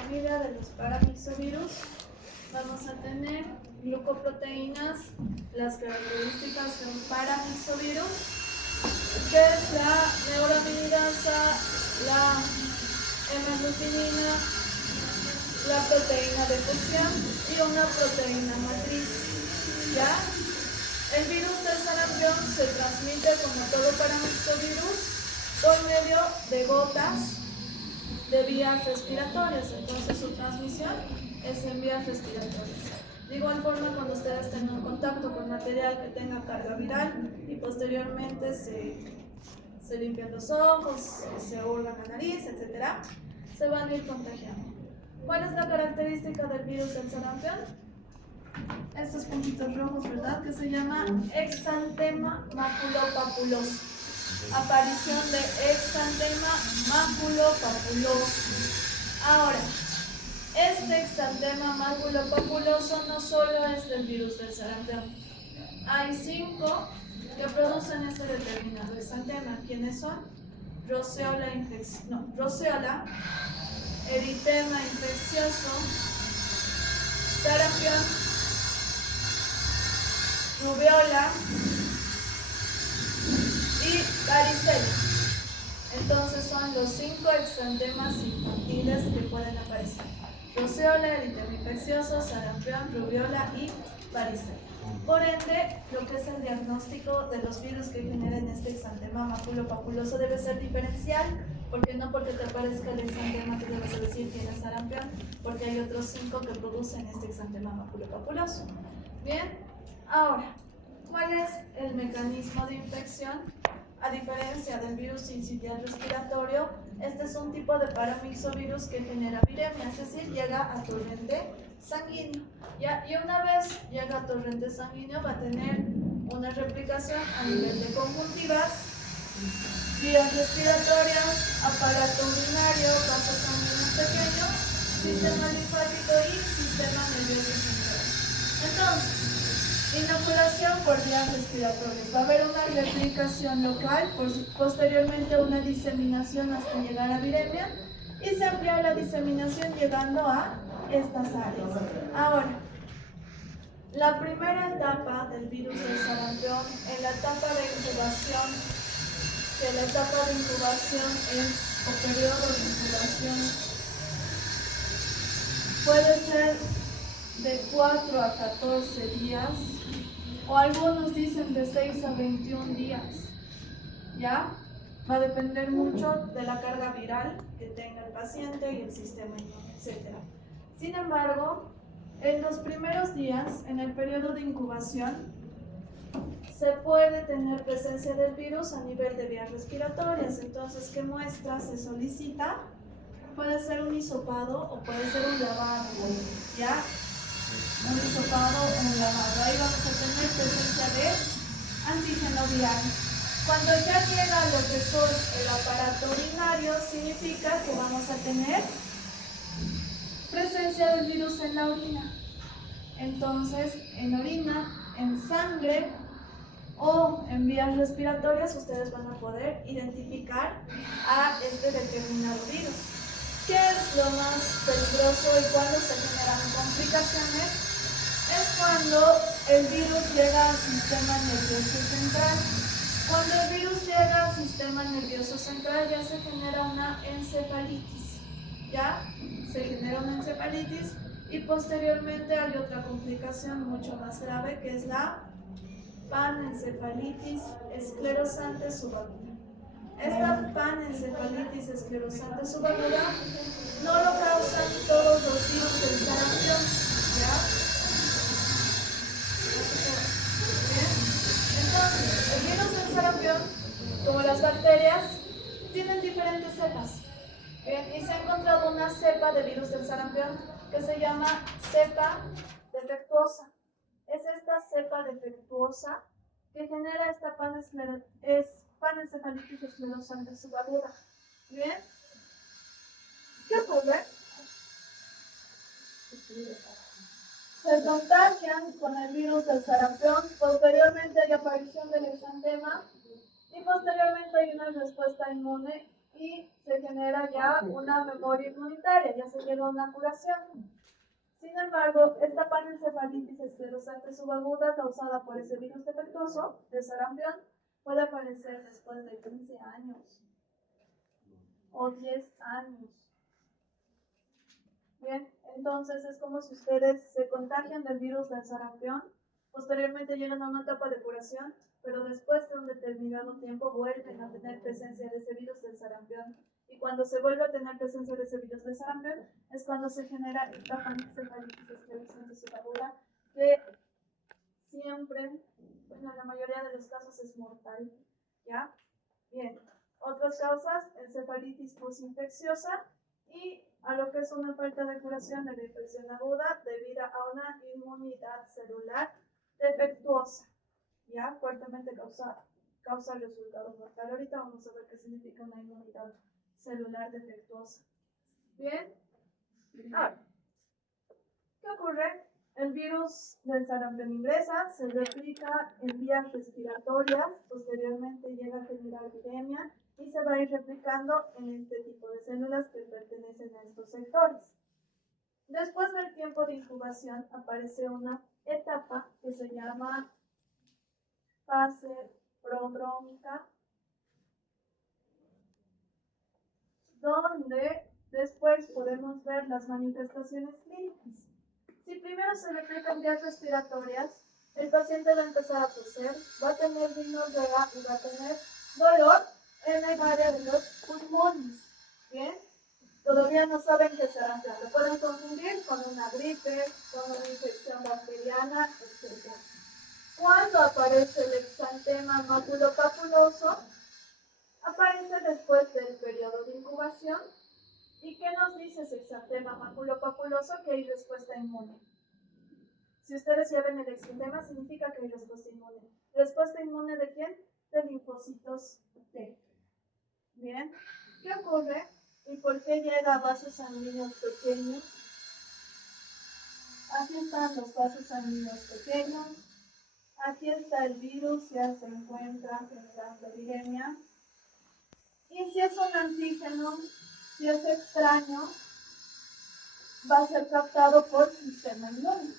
familia de los paramyxovirus vamos a tener glucoproteínas, las características de un paramyxovirus, que es la neuraminidasa, la hemaglutinina, la proteína de fusión y una proteína matriz. ¿Ya? El virus del sarampión se transmite, como todo paramyxovirus, por medio de gotas de vías respiratorias. Entonces su transmisión es en vías respiratorias. De igual forma, cuando ustedes tengan contacto con material que tenga carga viral y posteriormente se limpian los ojos, se hurgan la nariz, etc., se van a ir contagiando. ¿Cuál es la característica del virus del sarampión? Estos puntitos rojos, ¿verdad? Que se llama exantema maculopapuloso. Aparición de exantema maculopapuloso. Ahora, este exantema maculopapuloso no solo es del virus del sarampión. Hay 5 que producen este determinado exantema. ¿Quiénes son? Roseola, roseola, eritema infeccioso, sarampión, rubiola y varicela. Entonces son los 5 exantemas infantiles que pueden aparecer: roseola, eritema infeccioso, sarampión, rubiola y varicela. Por ende, lo que es el diagnóstico de los virus que generen este exantema maculopapuloso debe ser diferencial, porque no porque te aparezca el exantema te debes decir que tienes sarampión, porque hay otros 5 que producen este exantema maculopapuloso. Bien, ahora, ¿cuál es el mecanismo de infección? A diferencia del virus sincitial respiratorio, este es un tipo de paramyxovirus que genera viremia, es decir, llega a torrente sanguíneo. ¿Ya? Y una vez llega a torrente sanguíneo va a tener una replicación a nivel de conjuntivas, vías respiratorias, aparato urinario, vasos sanguíneos pequeños, sistema linfático y sistema nervioso central. Entonces, inoculación por vías respiratorias. Va a haber una replicación local, posteriormente una diseminación hasta llegar a viremia, y se amplía la diseminación llegando a estas áreas. Ahora, la primera etapa del virus del sarampión, en la etapa de incubación, que la etapa de incubación es, o periodo de incubación, puede ser de 4 a 14 días, o algunos dicen de 6 a 21 días. ¿Ya? Va a depender mucho de la carga viral que tenga el paciente y el sistema inmune, etc. Sin embargo, en los primeros días, en el periodo de incubación, se puede tener presencia del virus a nivel de vías respiratorias. Entonces, ¿qué muestra se solicita? Puede ser un hisopado o puede ser un lavado, ¿ya? Un hisopado o un lavado. Ahí vamos a tener presencia de antígeno viral. Cuando ya llega lo que son el aparato urinario, significa que vamos a tener presencia del virus en la orina. Entonces, en orina, en sangre o en vías respiratorias, ustedes van a poder identificar a este determinado virus. ¿Qué es lo más peligroso y cuándo se generan complicaciones? Es cuando el virus llega al sistema nervioso central. Cuando el virus llega al sistema nervioso central ya se genera una encefalitis. ¿Ya? Se genera una encefalitis y posteriormente hay otra complicación mucho más grave, que es la panencefalitis esclerosante subaguda. Esta panencefalitis esclerosante subaguda no lo causan todos los virus del sarampión, ¿ya? Entonces, el virus del sarampión, como las bacterias, tienen diferentes cepas. Bien, y se ha encontrado una cepa de virus del sarampión que se llama cepa defectuosa. Es esta cepa defectuosa que genera esta panencefalitis esclerosante subaguda. Bien, ¿qué ocurre? Se contagian con el virus del sarampión, posteriormente hay aparición del exantema y posteriormente hay una respuesta inmune y se genera ya una memoria inmunitaria, ya se llega a una curación. Sin embargo, esta panencefalitis esclerosante subaguda causada por ese virus defectuoso de sarampión puede aparecer después de 15 años o 10 años. Bien, entonces es como si ustedes se contagian del virus del sarampión, posteriormente llegan a una etapa de curación, pero después de un determinado tiempo vuelven a tener presencia de ese virus del sarampión. Y cuando se vuelve a tener presencia de ese virus del sarampión, es cuando se genera esta panencefalitis esclerosante subaguda, que siempre, bueno, en la mayoría de los casos es mortal. ¿Ya? Bien. Otras causas, encefalitis postinfecciosa y a lo que es una falta de curación de la infección aguda debido a una inmunidad celular defectuosa, ya fuertemente causa resultado mortal. Ahorita vamos a ver qué significa una inmunidad celular defectuosa. Bien, ahora, ¿qué ocurre? El virus del sarampión ingresa, se replica en vías respiratorias, posteriormente llega a generar viremia y se va a ir replicando en este tipo de células que pertenecen a estos sectores. Después del tiempo de incubación aparece una etapa que se llama fase prodrómica, donde después podemos ver las manifestaciones clínicas. Si primero se replican vías respiratorias, el paciente va a empezar a toser, va a tener diarrea y va a tener dolor en el área de los pulmones. ¿Bien? Todavía no saben qué será. Lo pueden confundir con una gripe, con una infección bacteriana, etc. Cuando aparece el exantema maculopapuloso, aparece después del periodo de incubación. ¿Y qué nos dice ese exantema maculopapuloso? Que hay respuesta inmune. Si ustedes ya ven el exantema, significa que hay respuesta inmune. ¿Respuesta inmune de quién? De linfocitos T. Bien, ¿qué ocurre? ¿Y por qué llega a vasos sanguíneos pequeños? Aquí están los vasos sanguíneos pequeños. Aquí está el virus, ya se encuentra generando viremia. Y si es un antígeno, si es extraño, va a ser captado por sistema inmune.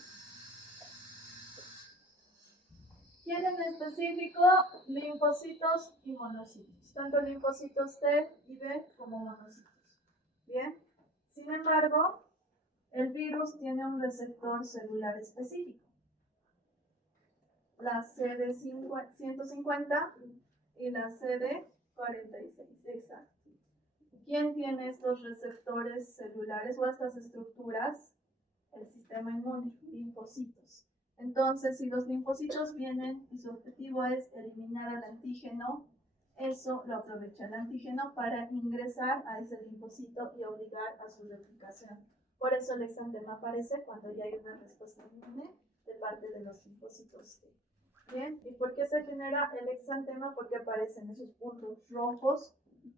¿Quién en específico? Linfocitos y monocitos. Tanto linfocitos T y B como monocitos. Bien. Sin embargo, el virus tiene un receptor celular específico. La CD150 y la CD46. Exacto. ¿Quién tiene estos receptores celulares o estas estructuras? El sistema inmune, linfocitos. Entonces, si los linfocitos vienen y su objetivo es eliminar al antígeno, eso lo aprovecha el antígeno para ingresar a ese linfocito y obligar a su replicación. Por eso el exantema aparece cuando ya hay una respuesta inmune de parte de los linfocitos T. Bien, ¿y por qué se genera el exantema? Porque aparecen esos puntos rojos,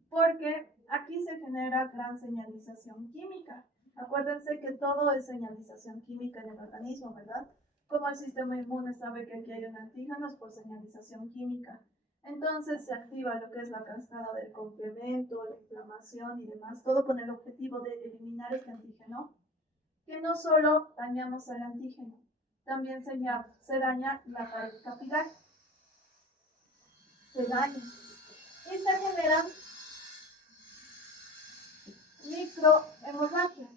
porque aquí se genera gran señalización química. Acuérdense que todo es señalización química en el organismo, ¿verdad? Como el sistema inmune sabe que aquí hay un antígeno, es por señalización química. Entonces se activa lo que es la cascada del complemento, la inflamación y demás, todo con el objetivo de eliminar este antígeno, que no solo dañamos al antígeno, también se daña la pared capilar. Se daña. Y se generan microhemorragias.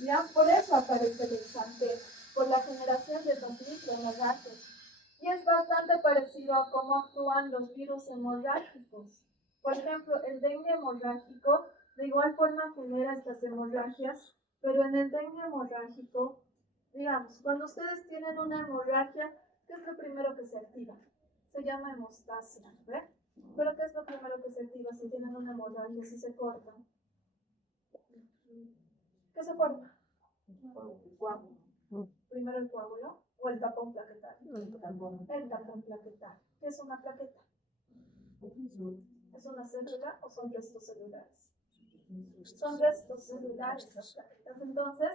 Ya por eso aparece el exantema, por la generación de esas microhemorragias. Y es bastante parecido a cómo actúan los virus hemorrágicos. Por ejemplo, el dengue hemorrágico de igual forma genera estas hemorragias, pero en el dengue hemorrágico, digamos, cuando ustedes tienen una hemorragia, ¿qué es lo primero que se activa? Se llama hemostasia, ¿ve? Pero ¿qué es lo primero que se activa si tienen una hemorragia, si se cortan? ¿Qué se forma? Coágulo. Primero el coágulo o el tapón plaquetario. El tapón plaquetario. ¿Qué es una plaqueta? ¿Es una célula o son restos celulares? Son restos celulares las plaquetas. Entonces,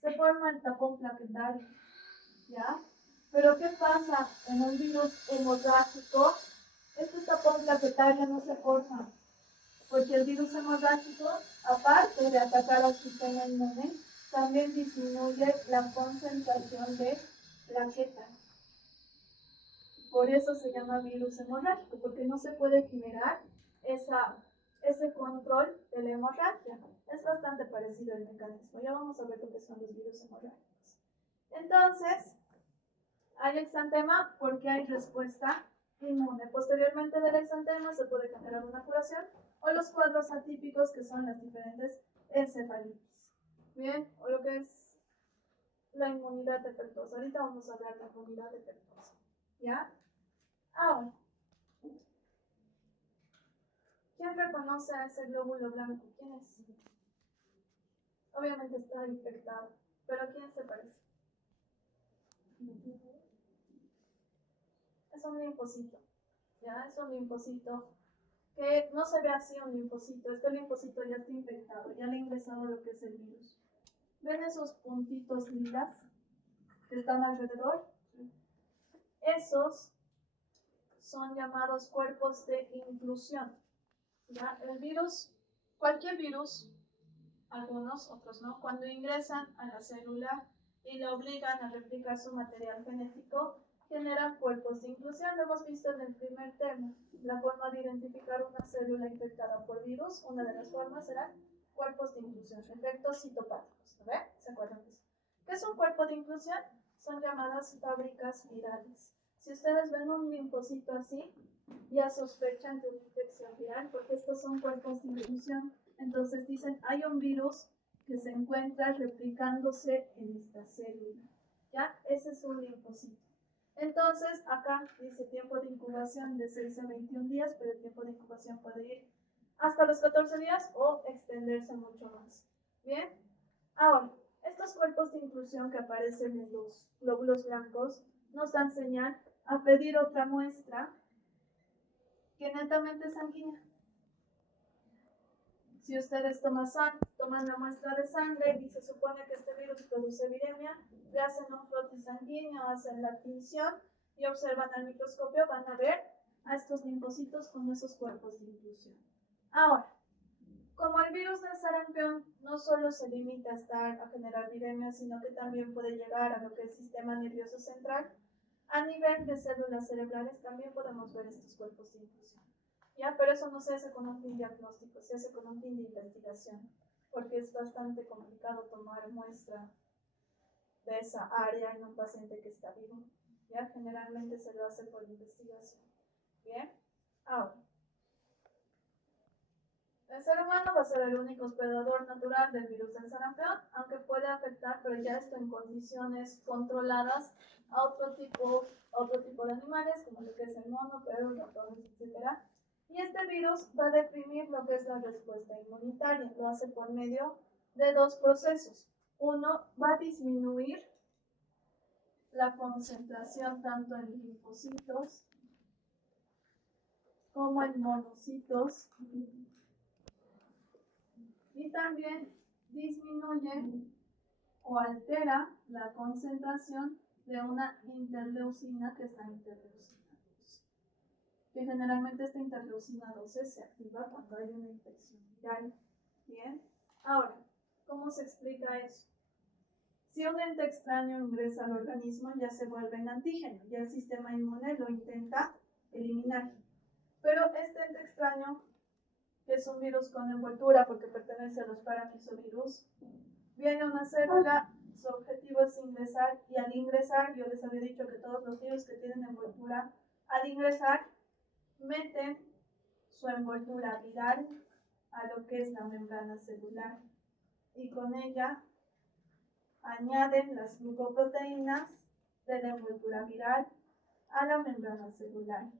se forma el tapón plaquetario. ¿Ya? Pero ¿qué pasa en un virus hemorrágico? este tapón plaquetario no se forma, porque el virus hemorrágico, aparte de atacar al sistema inmune, también disminuye la concentración de plaquetas. Por eso se llama virus hemorrágico, porque no se puede generar ese control de la hemorragia. Es bastante parecido el mecanismo. Ya vamos a ver lo que son los virus hemorrágicos. Entonces, hay exantema porque hay respuesta inmune. Posteriormente del exantema se puede generar una curación o los cuadros atípicos que son las diferentes encefalitis. Bien, o lo que es la inmunidad defectuosa. Ahorita vamos a hablar de la inmunidad defectuosa. ¿Ya? Ahora, ¿quién reconoce a ese glóbulo blanco? ¿Quién es? Obviamente está infectado, pero ¿a quién se parece? Es un linfocito, ¿ya? Es un linfocito que no se ve así un linfocito. Este linfocito ya está infectado, ya le ha ingresado lo que es el virus. ¿Ven esos puntitos lilas que están alrededor? Esos son llamados cuerpos de inclusión. ¿Ya? El virus, cualquier virus, algunos, otros no, cuando ingresan a la célula y la obligan a replicar su material genético, generan cuerpos de inclusión. Lo hemos visto en el primer tema. La forma de identificar una célula infectada por virus, una de las formas será cuerpos de inclusión, efectos citopáticos. ¿Ve? ¿Se acuerdan de eso? ¿Qué es un cuerpo de inclusión? Son llamadas fábricas virales. Si ustedes ven un linfocito así, ya sospechan de una infección viral porque estos son cuerpos de inclusión. Entonces dicen, hay un virus que se encuentra replicándose en esta célula. ¿Ya? Ese es un linfocito. Entonces, acá dice tiempo de incubación de 6 a 21 días, pero el tiempo de incubación puede ir hasta los 14 días o extenderse mucho más. ¿Bien? Ahora, estos cuerpos de inclusión que aparecen en los glóbulos blancos nos dan señal a pedir otra muestra que netamente sanguínea. Si ustedes toman la muestra de sangre y se supone que este virus produce viremia, le hacen un frotis sanguíneo, hacen la tinción y observan al microscopio, van a ver a estos linfocitos con esos cuerpos de inclusión. Ahora, como el virus del sarampión no solo se limita a generar viremia, sino que también puede llegar a lo que es el sistema nervioso central, a nivel de células cerebrales también podemos ver estos cuerpos de inclusión. ¿Ya? Pero eso no se hace con un fin diagnóstico, se hace con un fin de investigación, porque es bastante complicado tomar muestra de esa área en un paciente que está vivo. ¿Ya? Generalmente se lo hace por investigación. Bien, ahora, el ser humano va a ser el único hospedador natural del virus del sarampión, aunque puede afectar, pero ya esto en condiciones controladas, a otro tipo de animales, como lo que es el mono, perros, ratones, etc. Y este virus va a deprimir lo que es la respuesta inmunitaria. Lo hace por medio de dos procesos. Uno, va a disminuir la concentración tanto en linfocitos como en monocitos. Y también disminuye o altera la concentración de una interleucina que es la interleucina 2. Que generalmente esta interleucina 12 se activa cuando hay una infección viral. Bien, ahora, ¿cómo se explica eso? Si un ente extraño ingresa al organismo, ya se vuelve en antígeno, ya el sistema inmune lo intenta eliminar. Pero este ente extraño, que es un virus con envoltura porque pertenece a los paramisovirus, viene una célula, su objetivo es ingresar, y al ingresar, yo les había dicho que todos los virus que tienen envoltura, al ingresar, meten su envoltura viral a lo que es la membrana celular y con ella añaden las glucoproteínas de la envoltura viral a la membrana celular.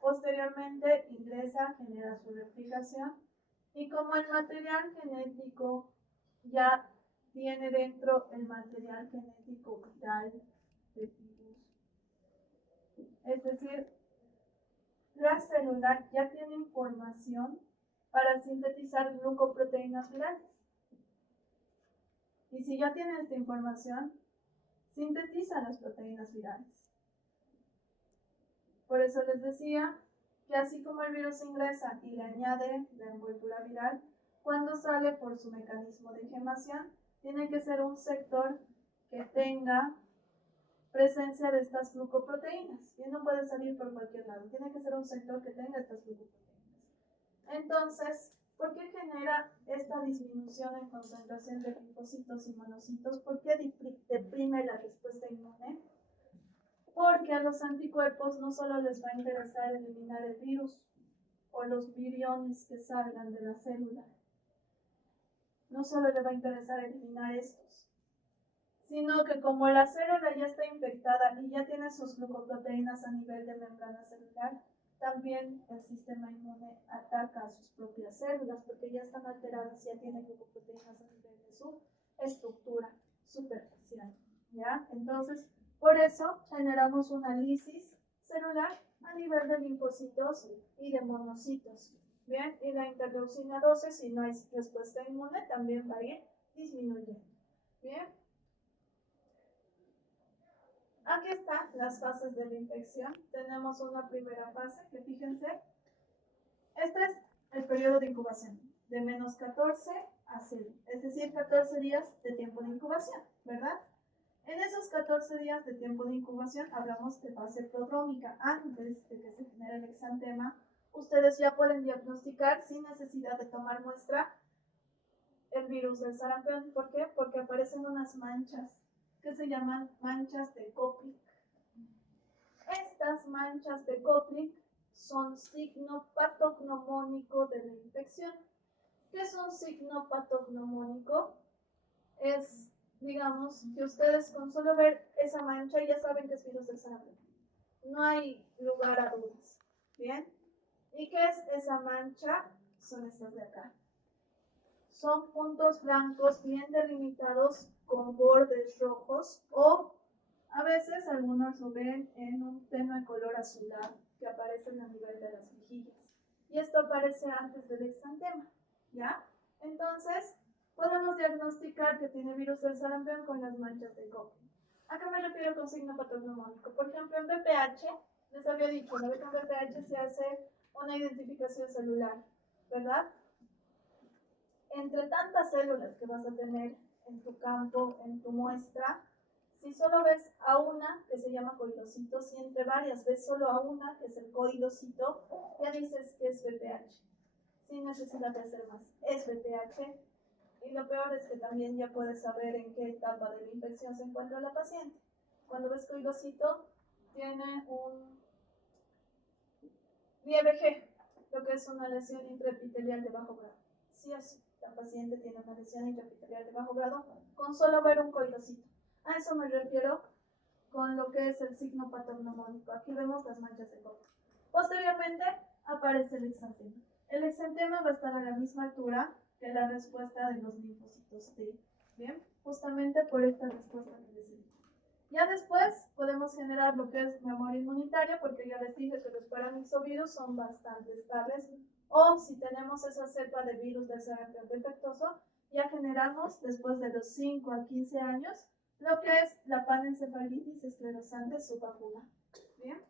Posteriormente ingresa, genera su replicación y como el material genético ya tiene dentro el material genético viral del virus, es decir, la célula ya tiene información para sintetizar glucoproteínas virales. Y si ya tiene esta información, sintetiza las proteínas virales. Por eso les decía que así como el virus ingresa y le añade la envoltura viral, cuando sale por su mecanismo de gemación, tiene que ser un sector que tenga presencia de estas glucoproteínas. Y no puede salir por cualquier lado, tiene que ser un sector que tenga estas glucoproteínas. Entonces, ¿por qué genera esta disminución en concentración de linfocitos y monocitos? ¿Por qué deprime la respuesta inmune? Porque a los anticuerpos no solo les va a interesar eliminar el virus o los viriones que salgan de la célula, no solo le va a interesar eliminar estos, sino que como la célula ya está infectada y ya tiene sus glucoproteínas a nivel de membrana celular, también el sistema inmune ataca a sus propias células porque ya están alteradas, ya tienen glucoproteínas a nivel de su estructura superficial, ¿ya? Entonces, por eso generamos una lisis celular a nivel de linfocitos y de monocitos, ¿bien? Y la interleucina 12, si no hay respuesta inmune, también va a ir disminuyendo, ¿bien? Aquí están las fases de la infección. Tenemos una primera fase que, fíjense, este es el periodo de incubación, de menos 14 a 0, es decir, 14 días de tiempo de incubación, ¿verdad? En esos 14 días de tiempo de incubación hablamos de fase prodrómica. Antes de que se genere el exantema, ustedes ya pueden diagnosticar sin necesidad de tomar muestra el virus del sarampión. ¿Por qué? Porque aparecen unas manchas que se llaman manchas de Koplik. Estas manchas de Koplik son signo patognomónico de la infección. ¿Qué es un signo patognomónico? Es, digamos, que ustedes con solo ver esa mancha ya saben que es virus del sarampión. No hay lugar a dudas. ¿Bien? ¿Y qué es esa mancha? Son estas de acá. Son puntos blancos bien delimitados con bordes rojos, o a veces algunos lo ven en un tenue color azulado que aparecen a nivel de las mejillas. Y esto aparece antes del exantema, ¿ya? Entonces, podemos diagnosticar que tiene virus del sarampión con las manchas de Koplik. ¿A qué me refiero con signo patognomónico? Por ejemplo, en BPH, les había dicho, ¿no? Que en BPH se hace una identificación celular, ¿verdad? Entre tantas células que vas a tener en tu campo, en tu muestra, si solo ves a una, que se llama coidocito, si entre varias ves solo a una, que es el coidocito, ya dices que es BPH, sin necesidad de hacer más. Es BPH, y lo peor es que también ya puedes saber en qué etapa de la infección se encuentra la paciente. Cuando ves coidocito, tiene un IEBG, lo que es una lesión intraepitelial de bajo grado. Sí o sí, la paciente tiene una lesión intraepitelial de bajo grado con solo ver un coidocito. A eso me refiero con lo que es el signo patognomónico. Aquí vemos las manchas de Koplik. Posteriormente aparece el exantema. El exantema va a estar a la misma altura que la respuesta de los linfocitos T. Bien, justamente por esta respuesta que les di. Ya después podemos generar lo que es memoria inmunitaria, porque ya les dije que los paramyxovirus son bastante estables. O si tenemos esa cepa de virus del sarampión defectuoso, ya generamos después de los 5 a 15 años lo que es la panencefalitis esclerosante subacular. Bien.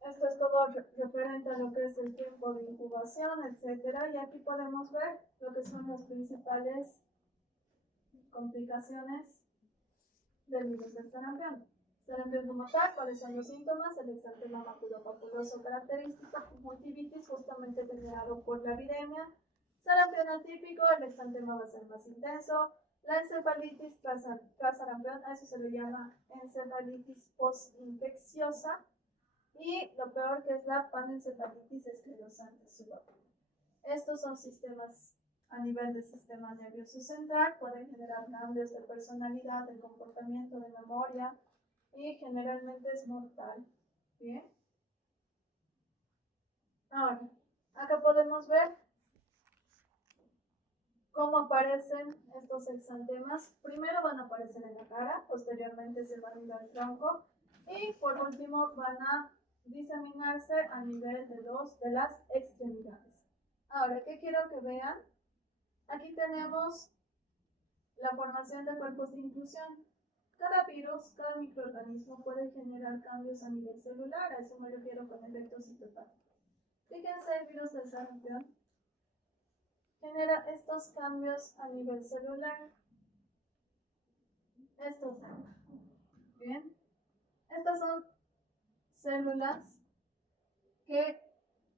Esto es todo referente a lo que es el tiempo de incubación, etcétera. Y aquí podemos ver lo que son las principales complicaciones del virus del sarampión. Sarampión como tal, ¿cuáles son los síntomas? El exantema maculopapuloso característico, conjuntivitis justamente generado por la viremia. Sarampión atípico, el exantema va a ser más intenso. La encefalitis tras sarampión, a eso se le llama encefalitis postinfecciosa. Y lo peor, que es la panencefalitis esclerosante subacular. Estos son sistemas a nivel del sistema nervioso central, pueden generar cambios de personalidad, de comportamiento, de memoria, y generalmente es mortal. Bien. Ahora, acá podemos ver cómo aparecen estos exantemas. Primero van a aparecer en la cara, posteriormente se van a ir al tronco, y por último van a diseminarse a nivel de las extremidades. Ahora, ¿qué quiero que vean? Aquí tenemos La formación de cuerpos de inclusión. Cada virus, cada microorganismo puede generar cambios a nivel celular, a eso me refiero con efectos citopáticos. Fíjense, el virus del sarampión genera estos cambios a nivel celular. Estos. Bien. Estas son células que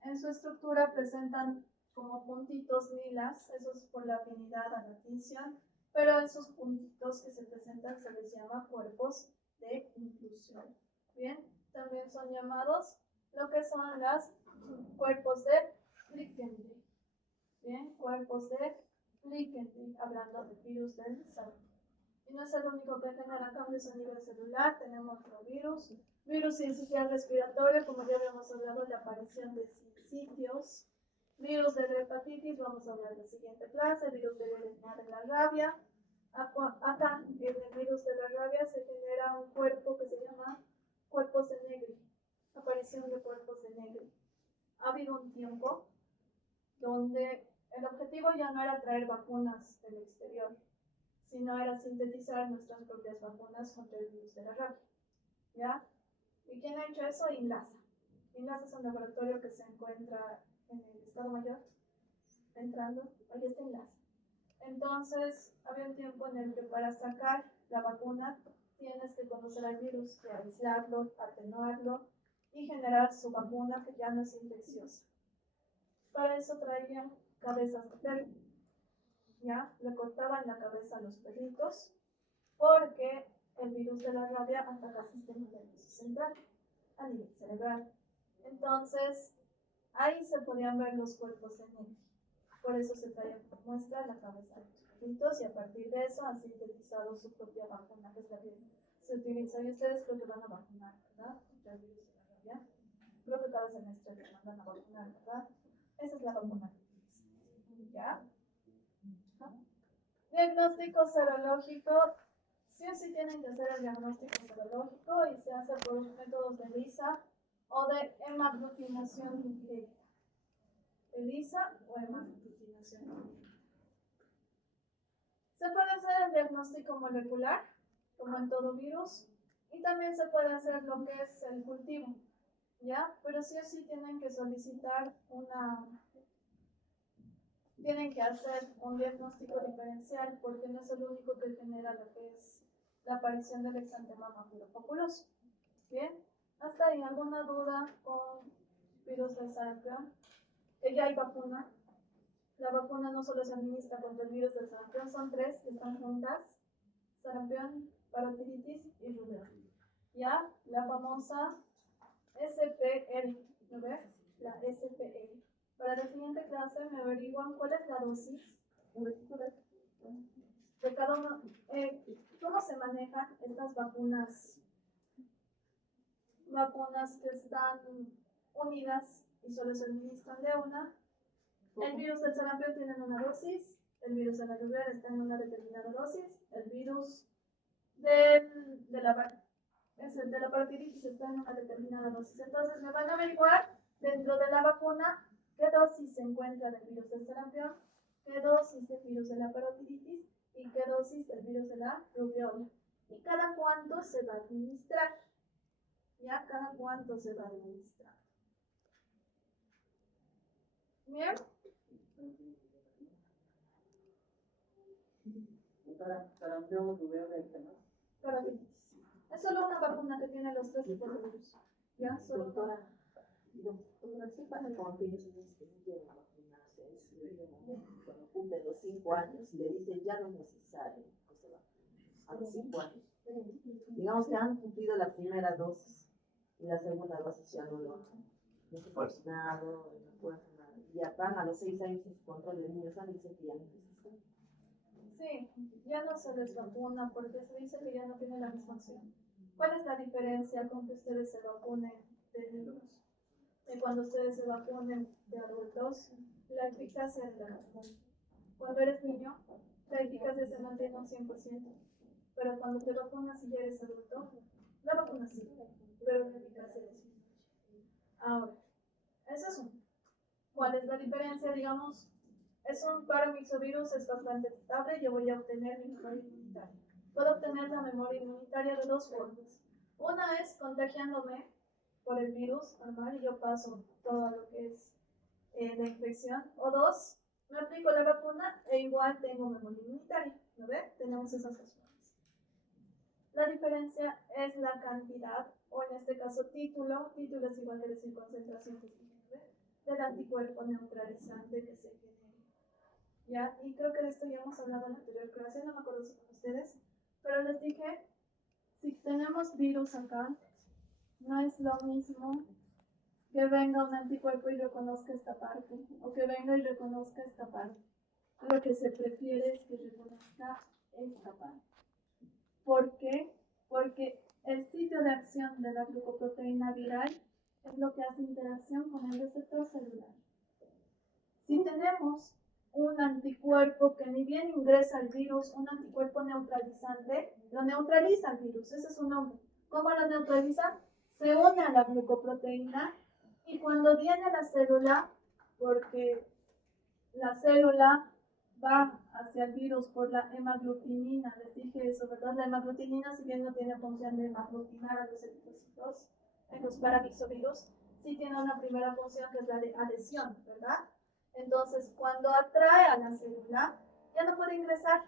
en su estructura presentan como puntitos lilas, eso es por la afinidad a la tinción, pero esos puntitos que se presentan se les llama cuerpos de inclusión. Bien, también son llamados lo que son los cuerpos de Plickendick. Bien, cuerpos de Plickendick, hablando del virus del sarampión. Y no es el único que genera cambios a nivel celular, tenemos otro virus, virus sincicial respiratorio, como ya habíamos hablado, la aparición de sincicios, virus de la hepatitis, vamos a hablar de la siguiente clase, virus de la rabia. Acá, en el virus de la rabia se genera un cuerpo que se llama cuerpos de Negri, aparición de cuerpos de Negri. Ha habido un tiempo donde el objetivo ya no era traer vacunas del exterior, sino era sintetizar nuestras propias vacunas contra el virus de la rabia. ¿Ya? ¿Y quién ha hecho eso? INLASA. INLASA es un laboratorio que se encuentra en el Estado Mayor, entrando, ahí está INLASA. Entonces, había un tiempo en el que para sacar la vacuna tienes que conocer al virus, que aislarlo, atenuarlo y generar su vacuna que ya no es infecciosa. Para eso traían cabezas de perro. ¿Ya? Le cortaban la cabeza a los perritos porque el virus de la rabia ataca el sistema nervioso central a nivel cerebral. Entonces, ahí se podían ver los cuerpos de Negri. Por eso se traía como muestra la cabeza de los perritos y a partir de eso han sintetizado su propia vacuna, que es la que se utiliza. Y ustedes creo que van a vacunar, ¿verdad? Contra el virus de la rabia. Creo que cada semestre les mandan a vacunar, ¿verdad? Esa es la vacuna. ¿Ya? Diagnóstico serológico. Sí o sí tienen que hacer el diagnóstico serológico y se hace por métodos de ELISA o de hemaglutinación indirecta. ELISA o hemaglutinación indirecta. Se puede hacer el diagnóstico molecular, como en todo virus, y también se puede hacer lo que es el cultivo, ¿ya? Pero sí o sí tienen que solicitar tienen que hacer un diagnóstico diferencial porque no es el único que genera lo que es la aparición del exantema maculopapuloso. Bien, hasta ahí, ¿alguna duda con virus del sarampión? Que ya hay vacuna. La vacuna no solo se administra contra el virus del sarampión, son tres que están juntas: sarampión, parotiditis y rubéola. Ya, la famosa SPR, ¿no ves? La SPR. Para la siguiente clase me averiguan cuál es la dosis de cada uno. ¿Cómo se manejan estas vacunas? Vacunas que están unidas y solo se administran de una. El virus del sarampión tiene una dosis, el virus de la rubéola está en una determinada dosis, el virus de la parotiditis está en una determinada dosis. Entonces me van a averiguar dentro de la vacuna qué dosis se encuentra del virus del sarampión, qué dosis del virus de la parotiditis y qué dosis del virus de la rubéola. Y cada cuánto se va a administrar. ¿Ya? Cada cuánto se va a administrar. ¿Bien? Sarampión, rubéola y qué más. Parotiditis. Es solo una vacuna que tiene los tres tipos de virus. ¿Ya? Solo Doctora, ¿qué pasa con aquellos niños que no quieren vacunarse? Cuando cumplen los 5 años, le dicen ya no es necesario que se vacunen. A los 5 años. Digamos que han cumplido la primera dosis y la segunda dosis ya no se vacunado, no pueden hacer nada. Y ya van a los 6 años en su control de niños sanos y dicen que ya no es necesario. Sí, ya no se les vacuna porque se dice que ya no tiene la misma acción. ¿Cuál es la diferencia con que ustedes se vacunen de niños? Y cuando ustedes se vacunen de adultos, la eficacia de la vacuna. Cuando eres niño, la eficacia se mantiene un 100%. Pero cuando te vacunas y ya eres adulto, la vacuna sí, pero la eficacia disminuye. Ahora, eso es uno. ¿Cuál es la diferencia? Digamos, es un paramyxovirus, es bastante estable, yo voy a obtener mi memoria inmunitaria. Puedo obtener la memoria inmunitaria de dos formas. Una es contagiándome por el virus normal y yo paso todo lo que es la infección. O dos, me aplico la vacuna e igual tengo memoria inmunitaria. ¿Lo ven? Tenemos esas dos formas. La diferencia es la cantidad, o en este caso título es igual que decir concentración del anticuerpo neutralizante que se genera. ¿Ya? Y creo que de esto ya hemos hablado en la anterior clase, no me acuerdo si con ustedes, pero les dije, si tenemos virus acá, no es lo mismo que venga un anticuerpo y reconozca esta parte, o que venga y reconozca esta parte. Lo que se prefiere es que reconozca esta parte. ¿Por qué? Porque el sitio de acción de la glucoproteína viral es lo que hace interacción con el receptor celular. Si tenemos un anticuerpo que ni bien ingresa al virus, un anticuerpo neutralizante, lo neutraliza el virus, ese es su nombre. ¿Cómo lo neutraliza? Se une a la glucoproteína y cuando viene a la célula, porque la célula va hacia el virus por la hemaglutinina, les dije eso, ¿verdad? La hemaglutinina, si bien no tiene función de hemaglutinar a los eritrocitos en los paramyxovirus, sí tiene una primera función que es la de adhesión, ¿verdad? Entonces, cuando atrae a la célula, ya no puede ingresar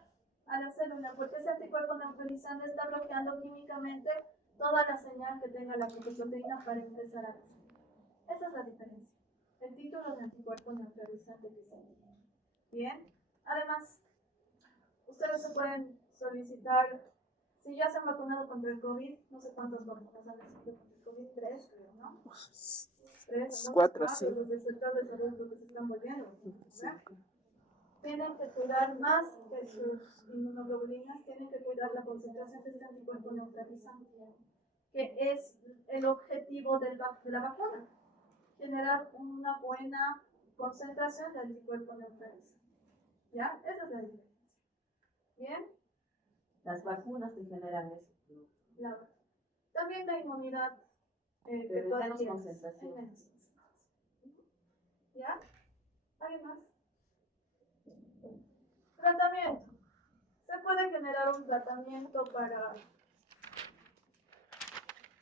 a la célula porque ese anticuerpo neutralizante está bloqueando químicamente toda la señal que tenga la glucoproteína para ingresar a la célula. Esa es la diferencia. El título de anticuerpo neutralizante que se llama. Bien. Además, ustedes se pueden solicitar, si ya se han vacunado contra el COVID, no sé cuántas vacunas han recibido contra el COVID, 3 creo, ¿no? 3, 4, 5. Los del sector de salud porque se están volviendo. Tienen que cuidar más que sus inmunoglobulinas, tienen que cuidar la concentración de este anticuerpo neutralizante, que es el objetivo de la vacuna, generar una buena concentración de anticuerpo neutralizante. ¿Ya? Esa es la diferencia. ¿Bien? Las vacunas te generan eso. Claro. También la inmunidad pero en menos concentración. ¿Ya? ¿Alguien más? Tratamiento. Se puede generar un tratamiento para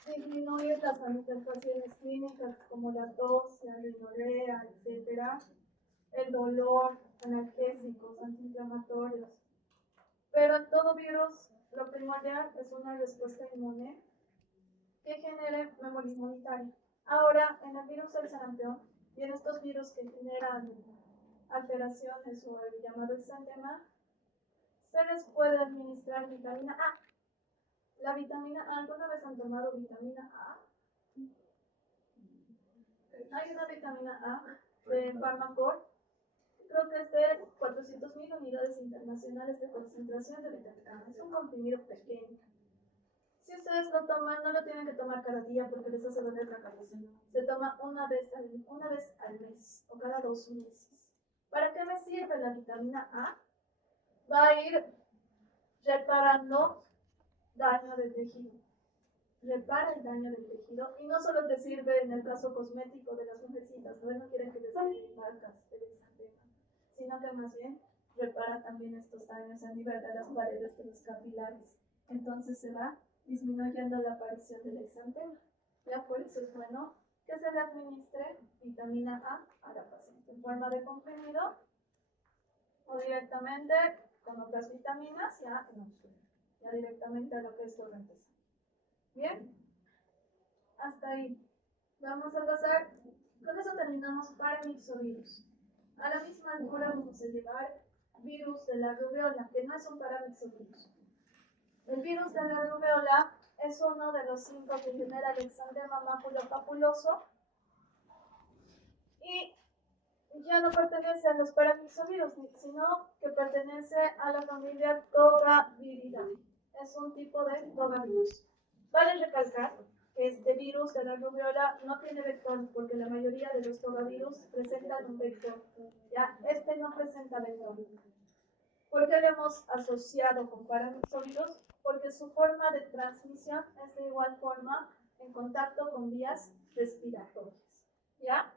disminuir las manifestaciones clínicas como la tos, la rinorrea, etc. El dolor, analgésicos, antiinflamatorios. Pero en todo virus, lo primordial es una respuesta inmune que genere memoria inmunitaria. Ahora, en el virus del sarampión y en estos virus que generan alteraciones o el llamado exantema, se les puede administrar vitamina A. La vitamina A, ¿alguna vez han tomado vitamina A? Hay una vitamina A de Pharmacore, creo que es de 400.000 unidades internacionales de concentración de vitamina A. Es un comprimido pequeño. Si ustedes lo toman, no lo tienen que tomar cada día porque les hace doler la cabeza. Se toma una vez al mes o cada 2 meses. ¿Para qué me sirve la vitamina A? Va a ir reparando daño del tejido. Repara el daño del tejido y no solo te sirve en el caso cosmético de las mujercitas, no quieren que les den marcas de exantema, sino que más bien repara también estos daños a nivel de las paredes de los capilares. Entonces se va disminuyendo la aparición del exantema. Ya por eso es bueno que se le administre vitamina A la paciente en forma de comprimido o directamente con otras vitaminas, ya directamente a lo que es torrente. Bien, hasta ahí. Vamos a pasar, con eso terminamos paramyxovirus. A la misma altura vamos a llevar virus de la rubiola, que no es un paramyxovirus. El virus de la rubiola es uno de los 5 que genera el exantema maculopapuloso y ya no pertenece a los paramyxovirus, sino que pertenece a la familia Togaviridae. Es un tipo de togavirus. Vale recalcar que este virus de la rubiola no tiene vector, porque la mayoría de los togavirus presentan un vector. Ya, este no presenta vector. ¿Por qué lo hemos asociado con paramyxovirus? Porque su forma de transmisión es de igual forma en contacto con vías respiratorias. ¿Ya?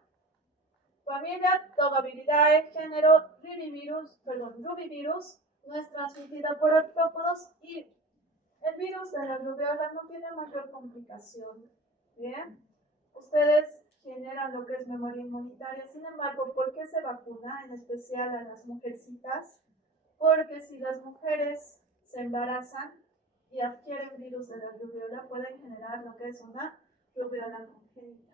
Familia Tobacillidae, género Rubivirus, no es transmitida por artrópodos y el virus de la rubiola no tiene mayor complicación. Bien, ustedes generan lo que es memoria inmunitaria. Sin embargo, ¿por qué se vacuna en especial a las mujercitas? Porque si las mujeres se embarazan y adquieren virus de la rubiola, pueden generar lo que es una rubiola congénita,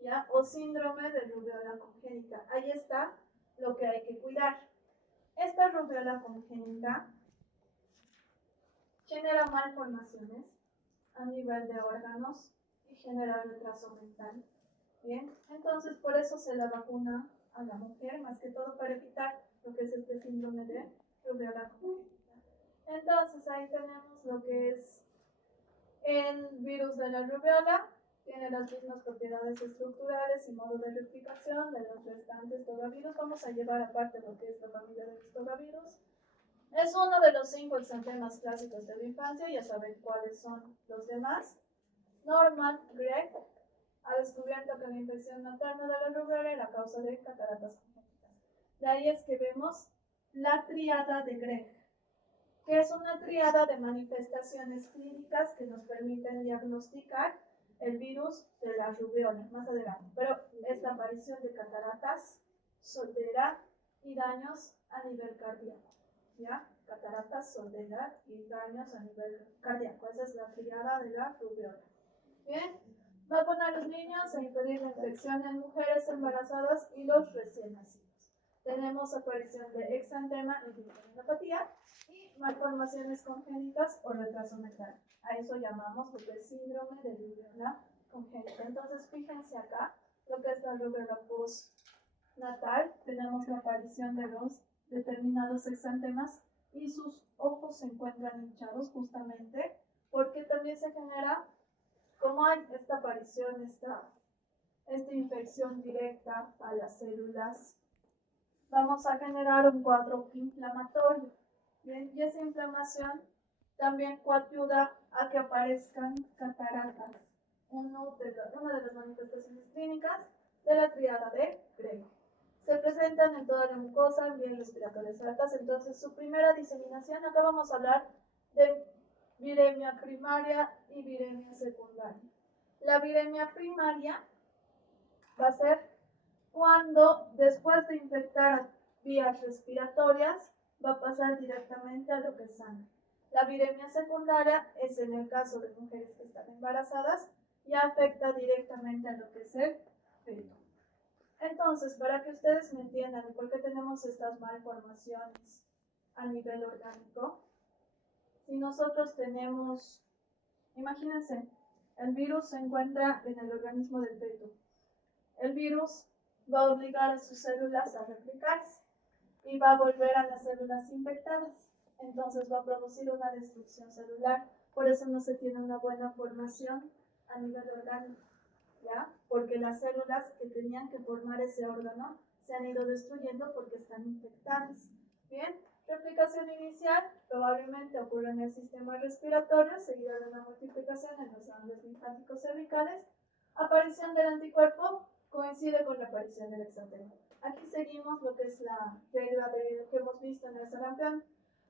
¿ya? O síndrome de rubiola congénita. Ahí está lo que hay que cuidar. Esta rubiola congénita genera malformaciones a nivel de órganos y genera retraso mental. Bien, entonces por eso se la vacuna a la mujer, más que todo para evitar lo que es este síndrome de rubiola congénita. Entonces ahí tenemos lo que es el virus de la rubiola, tiene las mismas propiedades estructurales y modo de replicación de los restantes togavirus. Vamos a llevar aparte lo que es la familia de los togavirus. Es uno de los 5 exantemas clásicos de la infancia, ya saben cuáles son los demás. Norman Gregg ha descubierto que la infección materna de la rubiola era causa de cataratas congénitas. De ahí es que vemos la tríada de Gregg, que es una tríada de manifestaciones clínicas que nos permiten diagnosticar el virus de la rubiola más adelante. Pero es la aparición de cataratas, sordera y daños a nivel cardíaco. ¿Ya? Cataratas, sordera y daños a nivel cardíaco. Esa es la tríada de la rubiola. Bien, vacunar a los niños e impedir la infección en mujeres embarazadas y los recién nacidos. Tenemos aparición de exantema en linfodenopatía y malformaciones congénitas o retraso mental. A eso llamamos lo que es síndrome de rubiola congénita. Entonces, fíjense acá, lo que es la rubiola postnatal, tenemos la aparición de los determinados exantemas y sus ojos se encuentran hinchados justamente porque también se genera, como hay esta aparición, esta infección directa a las células, vamos a generar un cuadro inflamatorio. Bien, y esa inflamación también coadyuva a que aparezcan cataratas, una de las manifestaciones clínicas de la tríada de Gregg. Se presentan en toda la mucosa, en vías respiratorias altas. Entonces, su primera diseminación, acá vamos a hablar de viremia primaria y viremia secundaria. La viremia primaria va a ser cuando después de infectar vías respiratorias va a pasar directamente a lo que es sangre. La viremia secundaria es en el caso de mujeres que están embarazadas y afecta directamente a lo que es el feto. Entonces, para que ustedes me entiendan por qué tenemos estas malformaciones a nivel orgánico, si nosotros tenemos, imagínense, el virus se encuentra en el organismo del feto. El virus va a obligar a sus células a replicarse y va a volver a las células infectadas. Entonces va a producir una destrucción celular. Por eso no se tiene una buena formación a nivel orgánico, ¿ya? Porque las células que tenían que formar ese órgano se han ido destruyendo porque están infectadas. Bien, replicación inicial probablemente ocurre en el sistema respiratorio, seguida de una multiplicación en los ganglios linfáticos cervicales. Aparición del anticuerpo coincide con la aparición del exantema. Aquí seguimos lo que es la regla que hemos visto en el sarampión.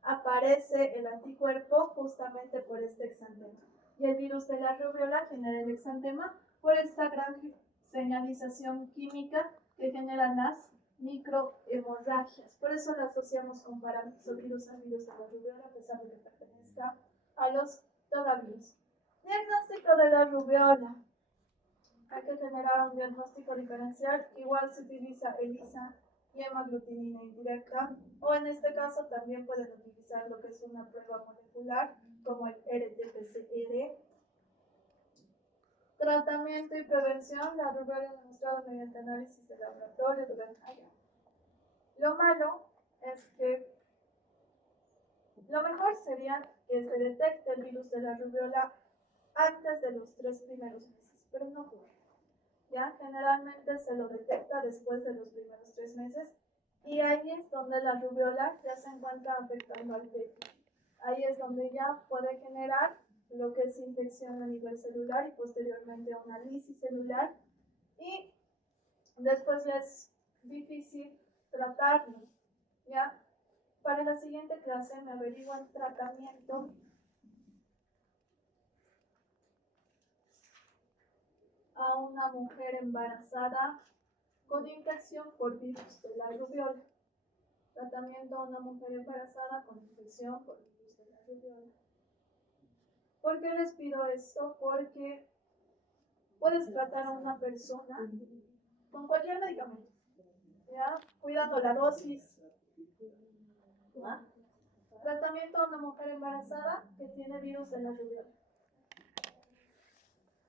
Aparece el anticuerpo justamente por este exantema. Y el virus de la rubiola genera el exantema por esta gran señalización química que generan las microhemorragias. Por eso la asociamos con paramisovirus al virus de la rubiola, a pesar de que pertenezca a los togavirus. Diagnóstico de la rubiola. Hay que generar un diagnóstico diferencial. Igual se utiliza ELISA y hemaglutinina indirecta, o en este caso también pueden utilizar lo que es una prueba molecular como el RT-PCR. Tratamiento y prevención. La rubiola demostrada mediante análisis de laboratorio durante años. Lo malo es que lo mejor sería que se detecte el virus de la rubiola antes de los 3 primeros meses, pero no ocurre. ¿Ya? Generalmente se lo detecta después de los primeros 3 meses y ahí es donde la rubiola ya se encuentra afectando al feto. Ahí es donde ya puede generar lo que es infección a nivel celular y posteriormente una lisis celular, y después es difícil tratarlo, ¿ya? Para la siguiente clase me averiguan tratamiento a una mujer embarazada con infección por virus de la rubiola. Tratamiento a una mujer embarazada con infección por virus de la rubiola. ¿Por qué les pido esto? Porque puedes tratar a una persona con cualquier medicamento, ¿ya? Cuidando la dosis. ¿Ya? Tratamiento a una mujer embarazada que tiene virus de la rubiola.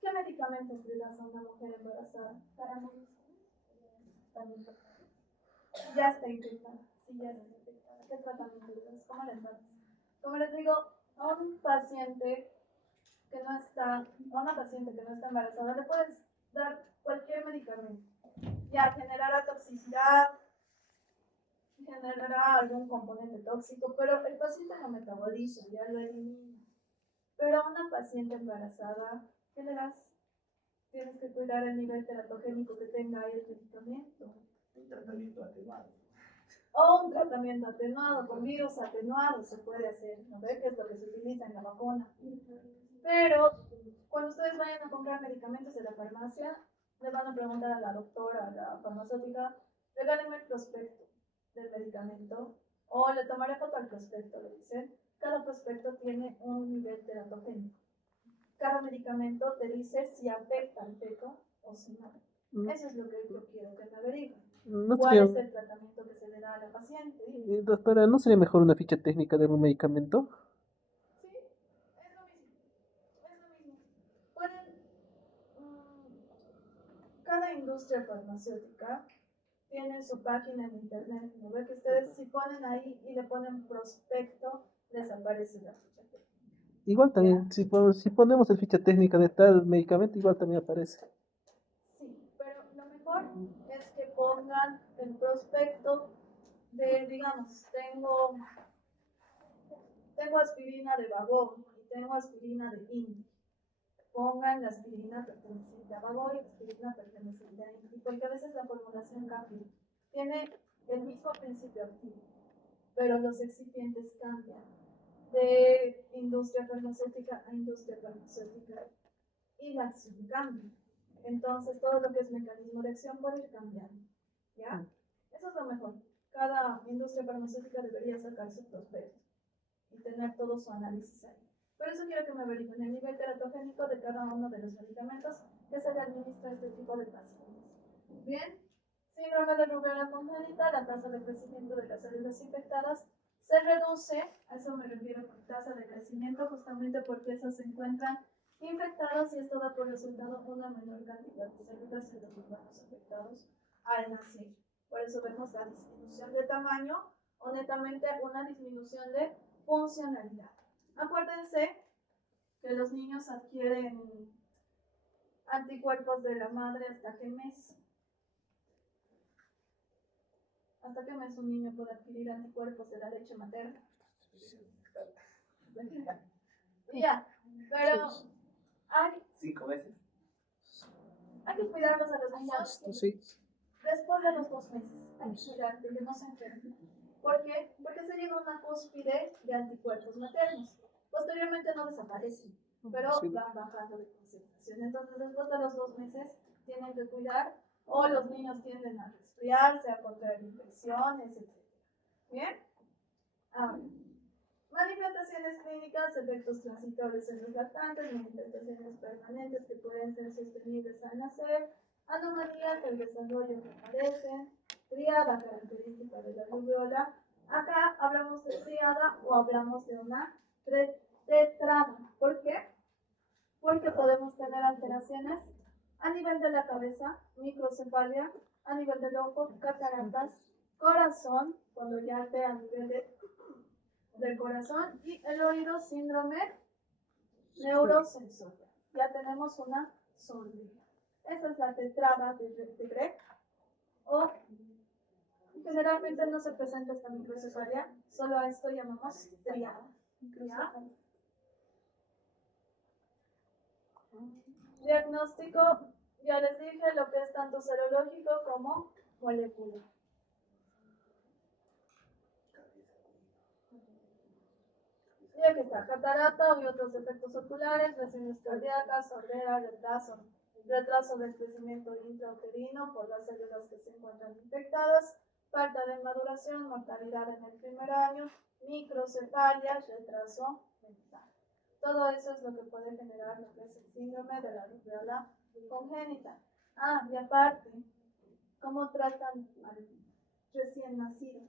¿Qué medicamentos le das a una mujer embarazada? Para morir. También. Ya está infectada. Sí, ya está infectada. ¿Qué tratamiento le das? ¿Cómo les das? Como les digo, a un paciente que no está, a una paciente que no está embarazada, le puedes dar cualquier medicamento. Ya generará toxicidad, generará algún componente tóxico, pero el paciente lo metaboliza, ya lo elimina. Pero a una paciente embarazada, ¿qué le das? Tienes que cuidar el nivel teratogénico que tenga el medicamento. Un tratamiento atenuado. O un tratamiento atenuado, con virus atenuado se puede hacer, ¿no ve? Que es lo que se utiliza en la vacuna. Pero cuando ustedes vayan a comprar medicamentos de la farmacia, le van a preguntar a la doctora, a la farmacéutica, regálenme el prospecto del medicamento, o le tomaré foto al prospecto, le dicen. Cada prospecto tiene un nivel teratogénico. Cada medicamento te dice si afecta al feto o si no. Eso es lo que yo quiero que me averigüen. No ¿Cuál sería, es el tratamiento que se le da a la paciente? doctora, ¿no sería mejor una ficha técnica de un medicamento? Sí, es lo mismo. Es lo mismo. Pueden, cada industria farmacéutica tiene su página en internet. ¿No ve que ustedes si ponen ahí y le ponen prospecto, desaparece la ficha técnica? Igual también, si ponemos el ficha técnica de tal medicamento, igual también aparece. Sí, pero lo mejor es que pongan el prospecto de, digamos, tengo aspirina de Bagón y tengo aspirina de Indi. Pongan la aspirina perteneciente a Bagón y la aspirina perteneciente a Indi, porque a veces la formulación cambia. Tiene el mismo principio activo, pero los excipientes cambian de industria farmacéutica a industria farmacéutica y la acción cambia. Entonces, todo lo que es mecanismo de acción puede ir cambiando. ¿Ya? Eso es lo mejor. Cada industria farmacéutica debería sacar su prospecto y tener todo su análisis ahí. Por eso quiero que me averigüen el nivel teratogénico de cada uno de los medicamentos que se le administra a este tipo de pacientes. Bien, síndrome de rubiola congénita, la tasa de crecimiento de las células infectadas se reduce, a eso me refiero con tasa de crecimiento, justamente porque esas se encuentran infectadas y esto da por resultado una menor cantidad de células en los órganos afectados al nacer. Por eso vemos la disminución de tamaño o netamente una disminución de funcionalidad. Acuérdense que los niños adquieren anticuerpos de la madre hasta qué mes. ¿Hasta qué mes un niño puede adquirir anticuerpos de la leche materna? Ya, pero hay 5 meses. que cuidarlos a los niños Sí. después de los 2 meses. Hay que cuidar de que no se enfermen. ¿Por qué? Porque se llega a una cúspide de anticuerpos maternos. Posteriormente no desaparecen, pero van bajando de concentración. Entonces, después de los 2 meses, tienen que cuidar, o los niños tienden a resfriarse, a contraer infecciones, etc. ¿Bien? Ahora, manifestaciones clínicas, efectos transitorios en los lactantes, manifestaciones permanentes que pueden ser sostenibles al nacer, anomalías del desarrollo que aparecen, triada característica de la rubiola. Acá hablamos de triada o hablamos de una tetrada. ¿Por qué? Porque podemos tener alteraciones a nivel de la cabeza, microcefalia, a nivel del ojo, cataratas, corazón, cuando ya esté a nivel del corazón, y el oído, síndrome neurosensorial. Ya tenemos una sordera. Esa es la tetrada de Greg. O generalmente no se presenta esta microcefalia, solo a esto llamamos triada. ¿Ya? Diagnóstico, ya les dije lo que es tanto serológico como molecular. Y aquí está, catarata y otros efectos oculares, lesiones cardíacas, sordera, retraso del crecimiento intrauterino por las células que se encuentran infectadas, falta de maduración, mortalidad en el primer año, microcefalia, retraso mental. Todo eso es lo que puede generar lo que es el síndrome de la rubiola congénita. Ah, y aparte, ¿cómo tratan al recién nacido?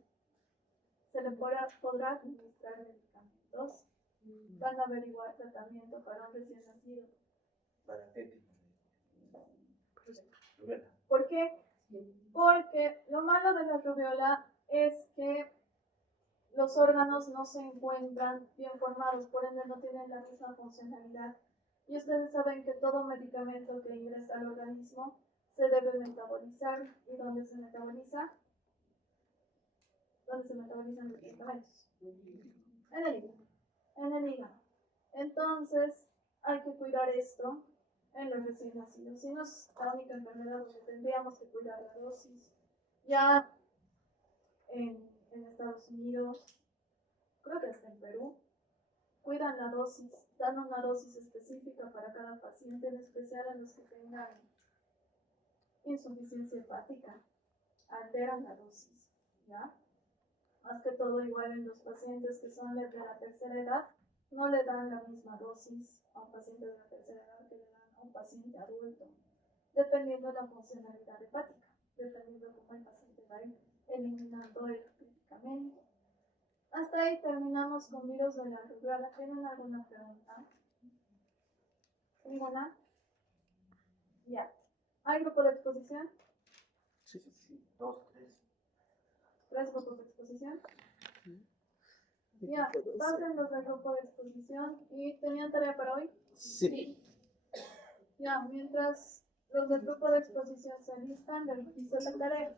Se le podrá administrar medicamentos. Van a averiguar tratamiento para un recién nacido. Paratético. ¿Por qué? Porque lo malo de la rubiola es que los órganos no se encuentran bien formados, por ende no tienen la misma funcionalidad. Y ustedes saben que todo medicamento que ingresa al organismo se debe metabolizar. ¿Y dónde se metaboliza? ¿Dónde se metabolizan los medicamentos? En el hígado. En el hígado. Entonces, hay que cuidar esto en los recién nacidos. Si no es la única enfermedad donde tendríamos que cuidar la dosis. Ya en Estados Unidos, creo que hasta en Perú, cuidan la dosis, dan una dosis específica para cada paciente, en especial a los que tengan insuficiencia hepática, alteran la dosis, ¿ya? Más que todo igual en los pacientes que son de la tercera edad, no le dan la misma dosis a un paciente de la tercera edad que le dan a un paciente adulto, dependiendo de la funcionalidad hepática, dependiendo de cómo el paciente va eliminando el medicamento. Hasta ahí terminamos con virus de la rubiola. ¿Tienen alguna pregunta? ¿Ninguna? Ya. ¿Hay grupo de exposición? Sí. 2, 3. ¿3 grupos de exposición? Ya, pasen los del grupo de exposición. ¿Y tenían tarea para hoy? Sí. Ya, mientras los del grupo de exposición se alistan, les reviso la tarea.